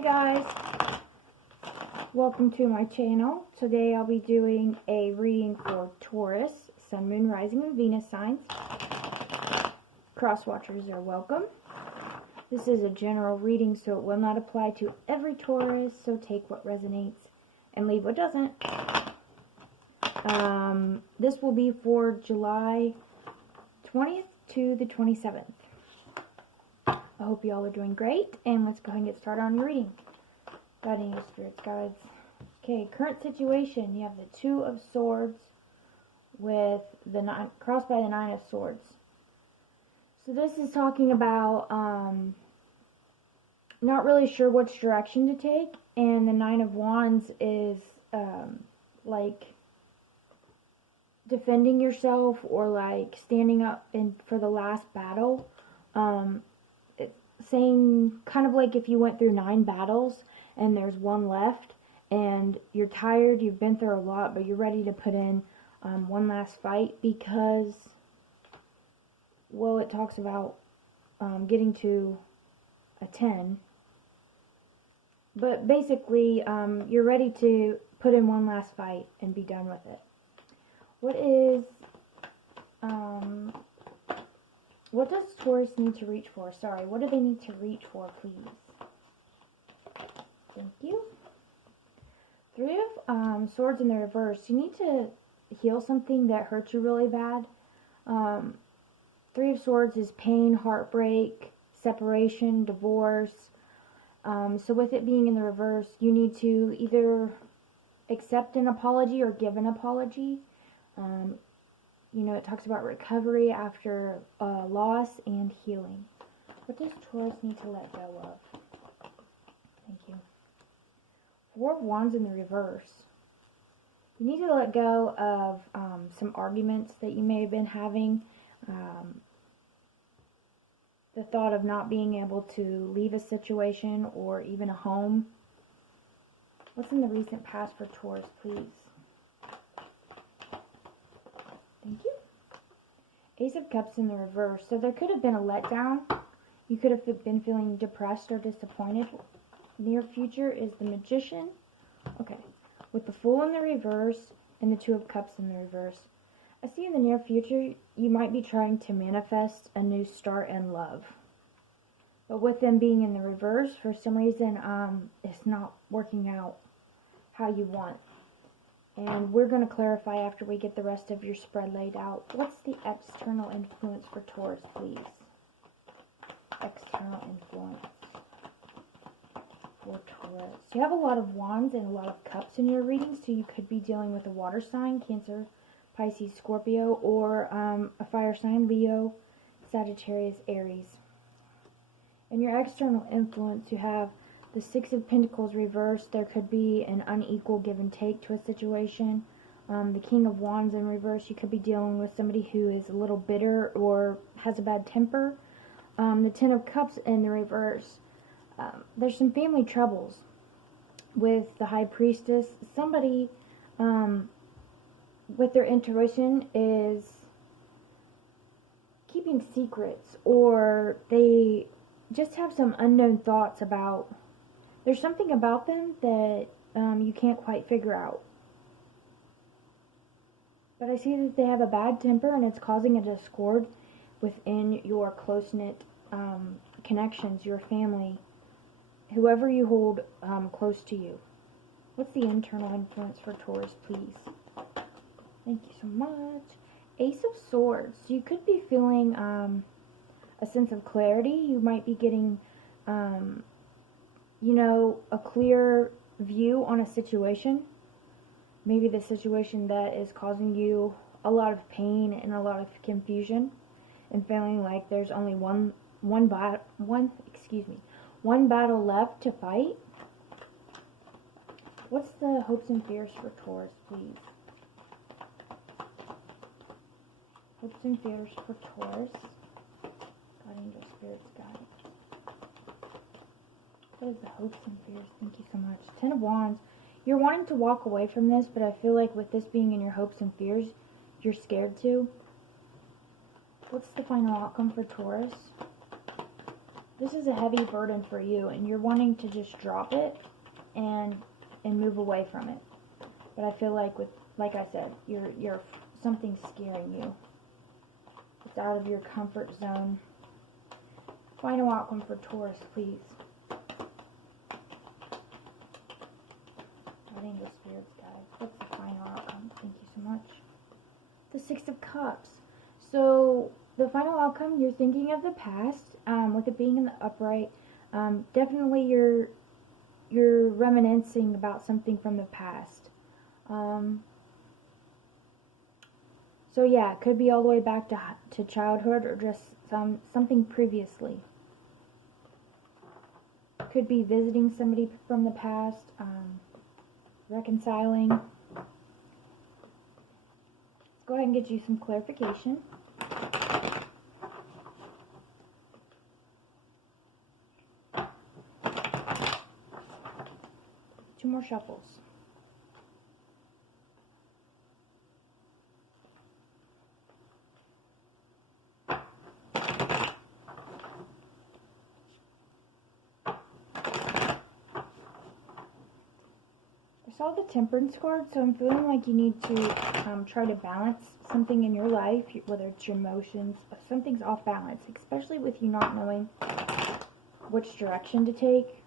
Hi guys, welcome to my channel. Today I'll be doing a reading for Taurus, Sun, Moon, Rising, and Venus signs. Cross watchers are welcome. This is a general reading, so it will not apply to every Taurus, so take what resonates and leave what doesn't. This will be for July 20th to the 27th. I hope you all are doing great, and let's go ahead and get started on your reading. Guiding your spirits, guides. Okay, current situation. You have the Two of Swords with the nine, crossed by the Nine of Swords. So this is talking about not really sure which direction to take, and the Nine of Wands is like defending yourself or like standing up for the last battle. Saying kind of like if you went through 9 battles and there's one left and you're tired, you've been through a lot, but you're ready to put in one last fight because, well, it talks about getting to a 10. But basically, you're ready to put in one last fight and be done with it. What does Taurus need to reach for? Sorry, what do they need to reach for, please? Thank you. Three of Swords in the reverse. You need to heal something that hurt you really bad. Three of Swords is pain, heartbreak, separation, divorce. So with it being in the reverse, you need to either accept an apology or give an apology. You know, it talks about recovery after loss and healing. What does Taurus need to let go of? Thank you. Four of Wands in the reverse. You need to let go of some arguments that you may have been having. The thought of not being able to leave a situation or even a home. What's in the recent past for Taurus, please? Thank you. Ace of Cups in the reverse. So there could have been a letdown. You could have been feeling depressed or disappointed. Near future is the Magician. Okay. With the Fool in the reverse and the Two of Cups in the reverse. I see in the near future you might be trying to manifest a new start in love. But with them being in the reverse, for some reason, it's not working out how you want. And we're going to clarify after we get the rest of your spread laid out. What's the external influence for Taurus, please? External influence for Taurus. You have a lot of Wands and a lot of Cups in your reading, so you could be dealing with a water sign, Cancer, Pisces, Scorpio, or a fire sign, Leo, Sagittarius, Aries. In your external influence, you have the Six of Pentacles reversed. There could be an unequal give and take to a situation. The King of Wands in reverse. You could be dealing with somebody who is a little bitter or has a bad temper. The Ten of Cups in the reverse. There's some family troubles with the High Priestess. Somebody with their intuition is keeping secrets, or they just have some unknown thoughts about. There's something about them that you can't quite figure out. But I see that they have a bad temper and it's causing a discord within your close-knit connections, your family, whoever you hold close to you. What's the internal influence for Taurus, please? Thank you so much. Ace of Swords. You could be feeling a sense of clarity. You might be getting you know, a clear view on a situation. Maybe the situation that is causing you a lot of pain and a lot of confusion, and feeling like there's only one battle left to fight. What's the hopes and fears for Taurus, please? Hopes and fears for Taurus. God, angel, spirits, guide. What is the hopes and fears? Thank you so much. Ten of Wands. You're wanting to walk away from this, but I feel like with this being in your hopes and fears, you're scared to. What's the final outcome for Taurus? This is a heavy burden for you, and you're wanting to just drop it and move away from it. But I feel like like I said, you're something's scaring you. It's out of your comfort zone. Final outcome for Taurus, please. Angel spirits, guys. What's the final outcome? Thank you so much. The Six of Cups. So the final outcome, you're thinking of the past, with it being in the upright. Definitely you're reminiscing about something from the past. So yeah, it could be all the way back to childhood, or just something previously. Could be visiting somebody from the past, reconciling. Let's go ahead and get you some clarification. Two more shuffles. I saw the Temperance card, so I'm feeling like you need to try to balance something in your life, whether it's your emotions. Something's off balance, especially with you not knowing which direction to take.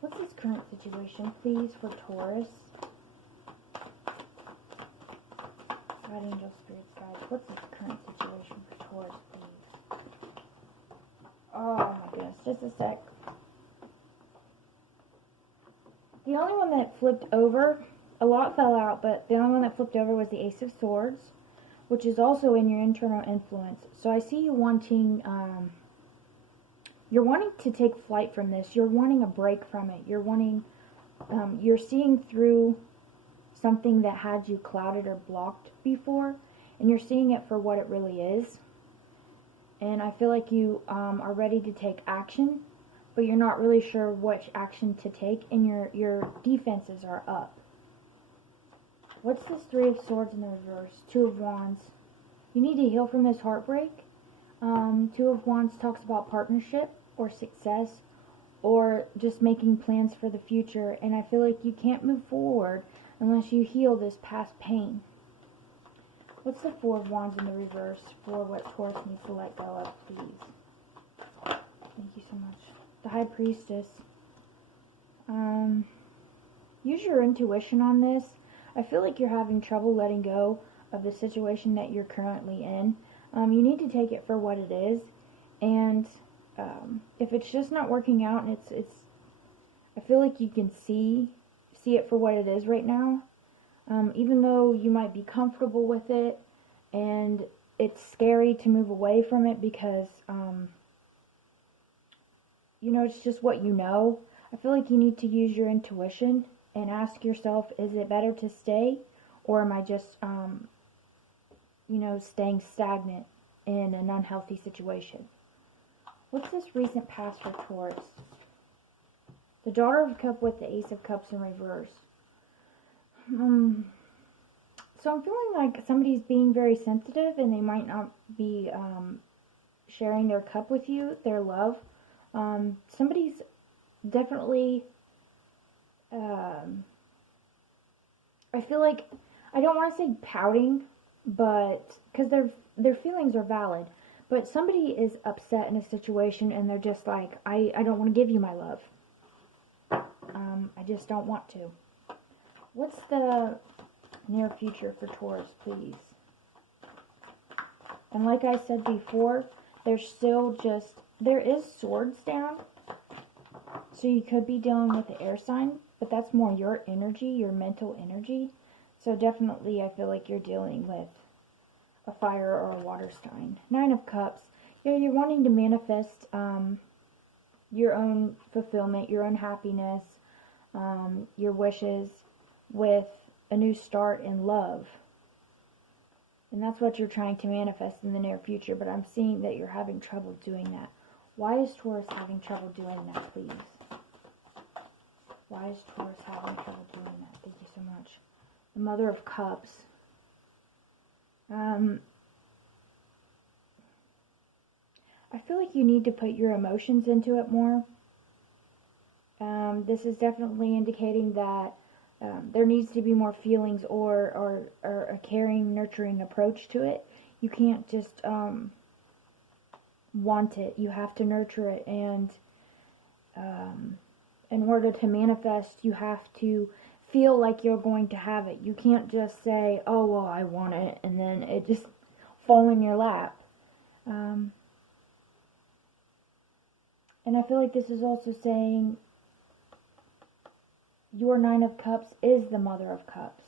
What's this current situation, please, for Taurus? God, angel spirits, guys. What's this current situation for Taurus, please? Oh my goodness, just a sec. The only one that flipped over, a lot fell out, but the only one that flipped over was the Ace of Swords, which is also in your internal influence. So I see you wanting, you're wanting to take flight from this. You're wanting a break from it. You're wanting, you're seeing through something that had you clouded or blocked before, and you're seeing it for what it really is. And I feel like you are ready to take action, but you're not really sure which action to take, and your defenses are up. What's this Three of Swords in the reverse? Two of Wands. You need to heal from this heartbreak. Two of Wands talks about partnership or success, or just making plans for the future, and I feel like you can't move forward unless you heal this past pain. What's the Four of Wands in the reverse for what Taurus needs to let go of, please? Thank you so much. The High Priestess. Use your intuition on this. I feel like you're having trouble letting go of the situation that you're currently in. You need to take it for what it is, and if it's just not working out, and it's I feel like you can see it for what it is right now. Even though you might be comfortable with it, and it's scary to move away from it because you know, it's just what you know. I feel like you need to use your intuition and ask yourself, is it better to stay, or am I just, you know, staying stagnant in an unhealthy situation? What's this recent past for Taurus? The Daughter of Cups with the Ace of Cups in reverse. So I'm feeling like somebody's being very sensitive, and they might not be sharing their cup with you, their love. Somebody's definitely, I feel like, I don't want to say pouting, but, because their feelings are valid, but somebody is upset in a situation, and they're just like, I don't want to give you my love. I just don't want to. What's the near future for Taurus, please? And like I said before, there's still just, there is swords down, so you could be dealing with the air sign, but that's more your energy, your mental energy. So definitely I feel like you're dealing with a fire or a water sign. Nine of Cups. Yeah, you're wanting to manifest your own fulfillment, your own happiness, your wishes with a new start in love. And that's what you're trying to manifest in the near future, but I'm seeing that you're having trouble doing that. Why is Taurus having trouble doing that, please? Why is Taurus having trouble doing that? Thank you so much. The Mother of Cups. I feel like you need to put your emotions into it more. This is definitely indicating that there needs to be more feelings or a caring, nurturing approach to it. You can't just want it. You have to nurture it, and in order to manifest, you have to feel like you're going to have it. You can't just say, oh, well, I want it, and then it just fall in your lap. And I feel like this is also saying your Nine of Cups is the Mother of Cups.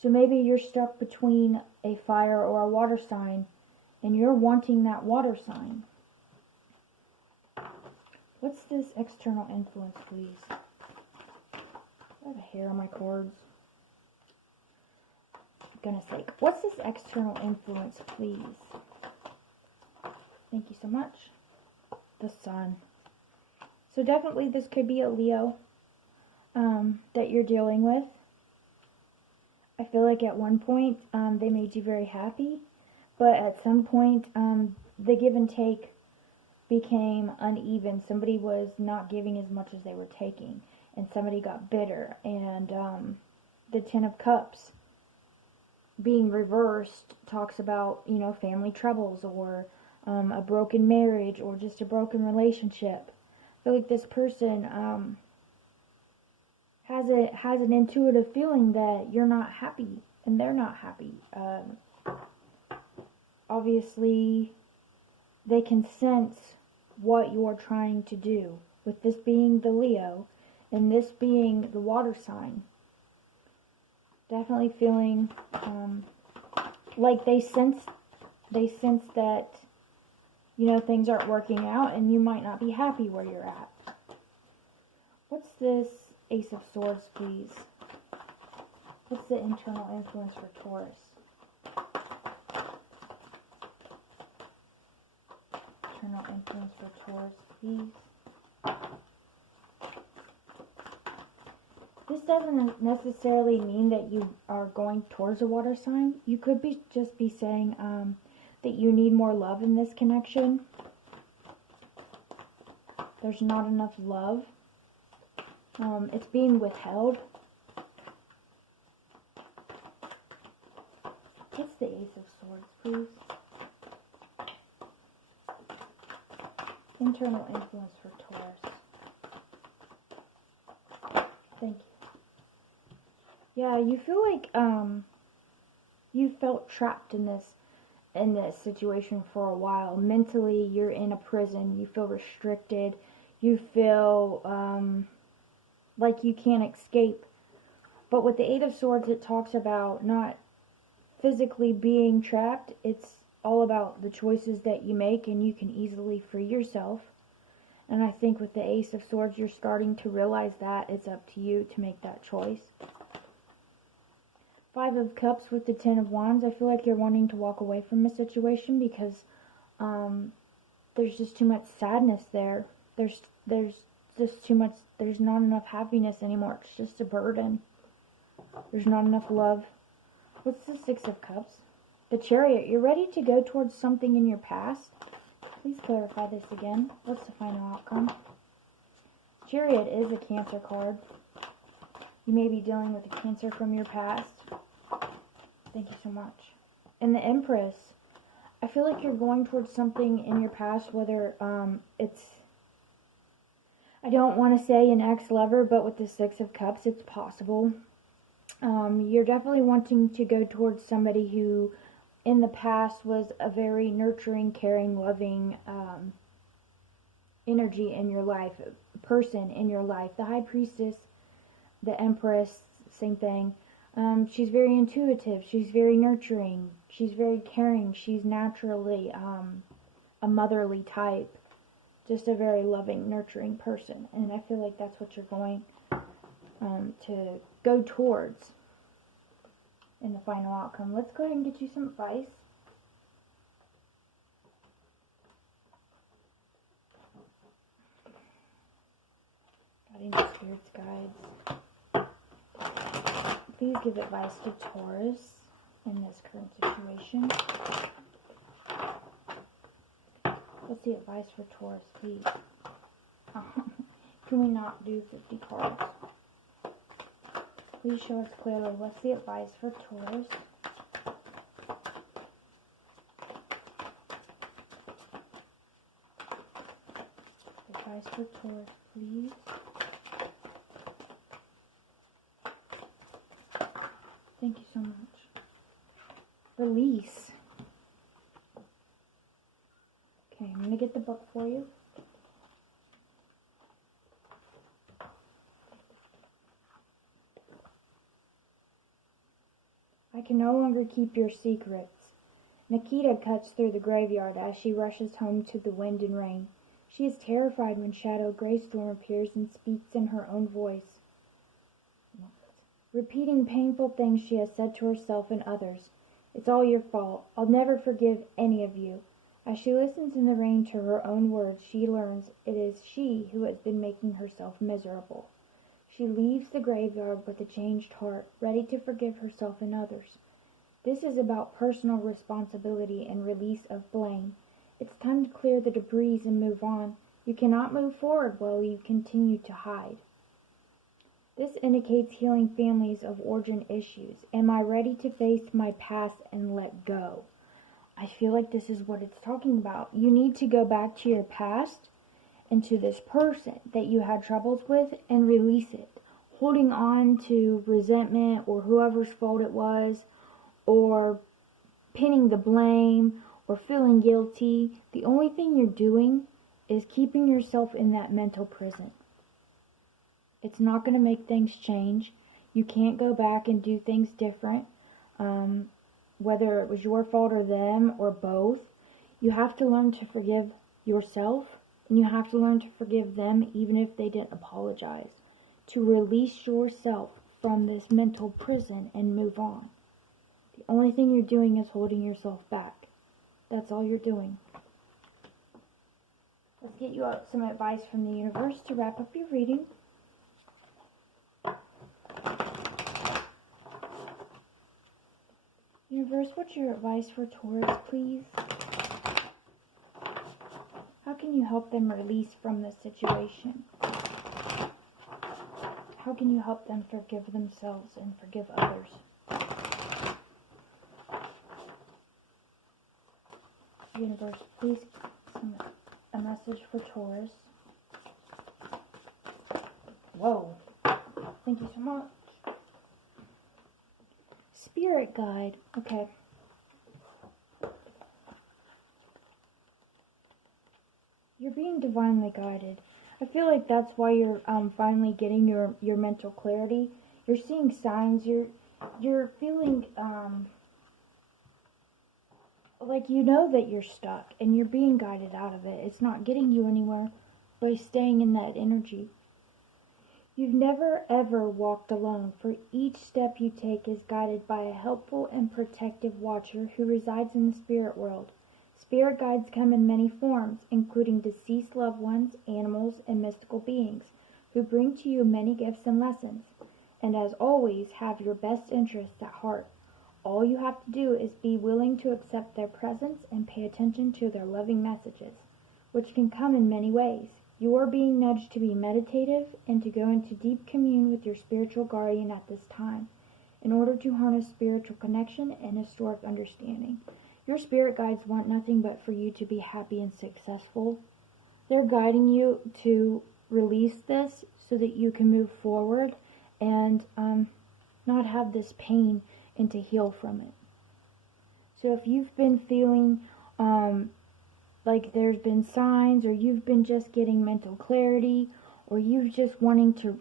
So maybe you're stuck between a fire or a water sign, and you're wanting that water sign. What's this external influence, please? I have a hair on my cords. Goodness sake. What's this external influence, please? Thank you so much. The Sun. So definitely this could be a Leo that you're dealing with. I feel like at one point they made you very happy, but at some point the give and take became uneven. Somebody was not giving as much as they were taking, and somebody got bitter, and the Ten of Cups being reversed talks about, you know, family troubles or a broken marriage or just a broken relationship. I feel like this person has an intuitive feeling that you're not happy and they're not happy. Obviously, they can sense what you're trying to do. With this being the Leo and this being the water sign, definitely feeling like they sense that, you know, things aren't working out and you might not be happy where you're at. What's this Ace of Swords, please? What's the internal influence for Taurus? Internal influence for Taurus, please. This doesn't necessarily mean that you are going towards a water sign. You could just be saying that you need more love in this connection. There's not enough love. It's being withheld. What's the Ace of Swords, please? Internal influence for Taurus. Thank you. Yeah, you feel like you felt trapped in this situation for a while. Mentally, you're in a prison. You feel restricted. You feel like you can't escape. But with the Eight of Swords, it talks about not physically being trapped. It's all about the choices that you make, and you can easily free yourself. And I think with the Ace of Swords, you're starting to realize that it's up to you to make that choice. Five of Cups with the Ten of Wands. I feel like you're wanting to walk away from a situation because there's just too much sadness there. There's just too much. There's not enough happiness anymore. It's just a burden. There's not enough love. What's the Six of Cups? The Chariot. You're ready to go towards something in your past. Please clarify this again. What's the final outcome? Chariot is a Cancer card. You may be dealing with a Cancer from your past. Thank you so much. And the Empress. I feel like you're going towards something in your past, whether it's, I don't want to say an ex-lover, but with the Six of Cups, it's possible. You're definitely wanting to go towards somebody who in the past was a very nurturing, caring, loving energy in your life, person in your life. The High Priestess, the Empress, same thing. She's very intuitive. She's very nurturing. She's very caring. She's naturally a motherly type. Just a very loving, nurturing person. And I feel like that's what you're going to go towards in the final outcome. Let's go ahead and get you some advice. Guiding spirits, guides. Please give advice to Taurus in this current situation. What's the advice for Taurus, please? Can we not do 50 cards? Please show us clearly. What's the advice for Taurus? Advice for Taurus, please. Thank you so much. Release. Okay, I'm going to get the book for you. I can no longer keep your secrets. Nikita cuts through the graveyard as she rushes home to the wind and rain. She is terrified when Shadow Greystorm appears and speaks in her own voice, repeating painful things she has said to herself and others. It's all your fault. I'll never forgive any of you. As she listens in the rain to her own words, she learns it is she who has been making herself miserable. She leaves the graveyard with a changed heart, ready to forgive herself and others. This is about personal responsibility and release of blame. It's time to clear the debris and move on. You cannot move forward while you continue to hide. This indicates healing families of origin issues. Am I ready to face my past and let go? I feel like this is what it's talking about. You need to go back to your past and to this person that you had troubles with and release it. Holding on to resentment or whoever's fault it was, or pinning the blame, or feeling guilty, the only thing you're doing is keeping yourself in that mental prison. It's not going to make things change. You can't go back and do things different, whether it was your fault or them or both. You have to learn to forgive yourself, and you have to learn to forgive them even if they didn't apologize. To release yourself from this mental prison and move on. The only thing you're doing is holding yourself back. That's all you're doing. Let's get you some advice from the universe to wrap up your reading. Universe, what's your advice for Taurus, please? How can you help them release from this situation? How can you help them forgive themselves and forgive others? Universe, please a message for Taurus. Whoa. Thank you so much. Spirit guide. Okay. You're being divinely guided. I feel like that's why you're finally getting your mental clarity. You're seeing signs. You're feeling like you know that you're stuck and you're being guided out of it. It's not getting you anywhere by staying in that energy. You've never ever walked alone, for each step you take is guided by a helpful and protective watcher who resides in the spirit world. Spirit guides come in many forms, including deceased loved ones, animals, and mystical beings, who bring to you many gifts and lessons, and as always have your best interests at heart. All you have to do is be willing to accept their presence and pay attention to their loving messages, which can come in many ways. You are being nudged to be meditative and to go into deep commune with your spiritual guardian at this time, in order to harness spiritual connection and historic understanding. Your spirit guides want nothing but for you to be happy and successful. They're guiding you to release this so that you can move forward and not have this pain and to heal from it. So if you've been feeling like there's been signs, or you've been just getting mental clarity, or you've just wanting to,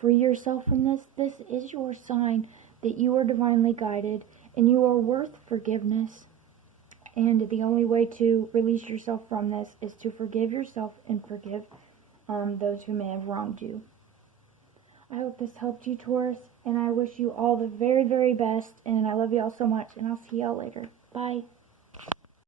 free yourself from this, this is your sign that you are divinely guided and you are worth forgiveness. And the only way to release yourself from this is to forgive yourself and forgive those who may have wronged you. I hope this helped you, Taurus, and I wish you all the very, very best, and I love you all so much, and I'll see y'all later. Bye.